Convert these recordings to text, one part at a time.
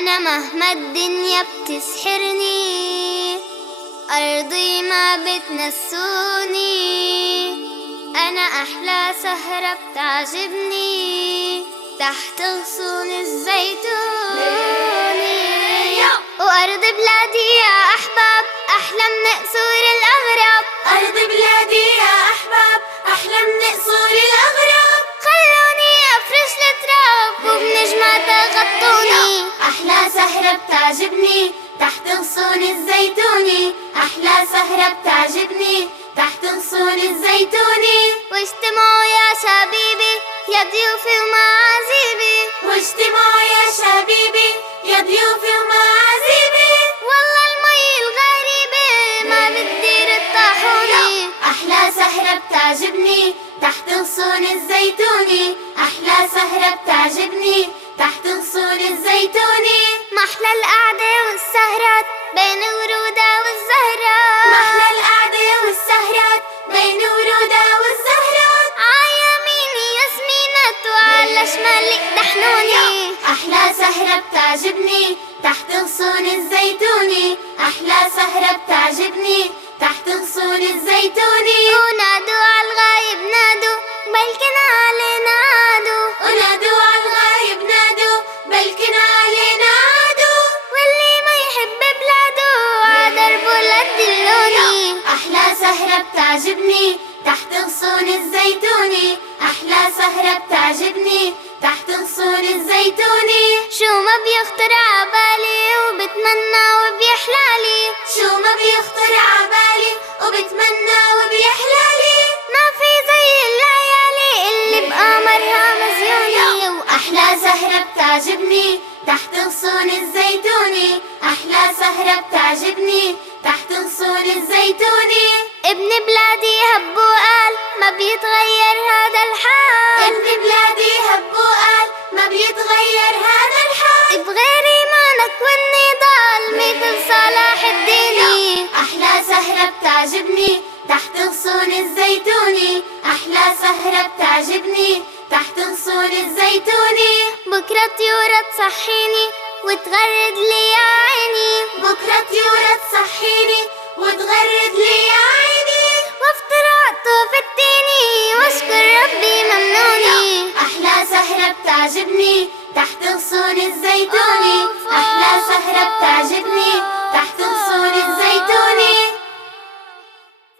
أنا مهما الدنيا بتسحرني، أرضي ما بتنسوني. أنا أحلى سهرة بتعجبني تحت غصون الزيتوني. وأرض بلادي يا أحباب أحلى من قصور الأغراب. أرض بلادي يا أحباب أحلى من قصور الأغراب. خلوني أفرش التراب وبنجماتها غطوني. أحلى سهرة بتعجبني تحت غصون الزيتوني. أحلى سهرة بتعجبني تحت غصون الزيتوني. واجتمعوا يا شبيبي يا ضيوفي ومعازيبي. واجتمعوا يا شبيبي يا ضيوفي ومعازيبي. والله المي الغريبة ما بتدير الطاحوني. أحلى سهرة بتعجبني تحت غصون الزيتوني. أحلى سهرة بتعجبني تحت غصون الزيتوني. محلى القعدة والسهرات بين ورودة والزهرات. محلى القعدة والسهرات بين ورودة والزهرات. عيميني ياسمينات وعلى شمالي دحنوني. أحلى سهرة بتعجبني تحت غصون الزيتوني. أحلى سهرة بتعجبني تحت غصون الزيتوني. ونادوا عالغايب نادوا بلكن علينا عادوا. ونادوا عالغايب نادوا بلكن علينا عادوا. واللي ما يحب بلاده عدربه لا تدلوني. أحلى سهرة بتعجبني تحت غصون الزيتوني. أحلى سهرة بتعجبني تحت غصون الزيتوني. شو ما بيخطر عبالي وبتمنى وبيحلالي. شو ما بيخطر عبالي وبتمنى وبيحلالي. ما في زي الليالي اللي بقمرها مزيوني. أحلى سهرة بتعجبني تحت غصون الزيتوني. أحلى سهرة بتعجبني تحت غصون الزيتوني. ابن بلادي هب وقال ما بيتغير هذا الحال. ابن بلادي هب وقال ما بيتغير هذا الحال. بغير إيمانك والنضال مثل صلاح الديني. أحلى سهرة بتعجبني تحت غصون الزيتوني. أحلى سهرة بتعجبني تحت غصون الزيتوني. بكرة طيورة تصحيني وتغرد لي يا عيني. بكرة طيورة تصحيني وتغرد لي يا عيني. وافطر عطوف التاني واشكر ربي ممنوني. أحلى سهرة بتعجبني تحت غصون الزيتوني. أحلى سهرة بتعجبني تحت غصون الزيتوني.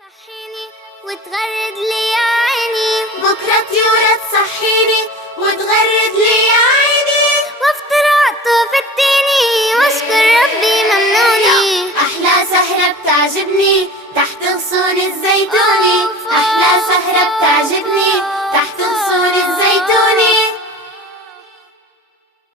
صحيني وتغرد لي يا عيني. بكرة طيورة تصحيني وتغرد لي يا عيني. وافطر عطوف التاني واشكر ربي ممنوني. أحلى سهرة بتعجبني تحت غصون الزيتوني. أحلى سهرة بتعجبني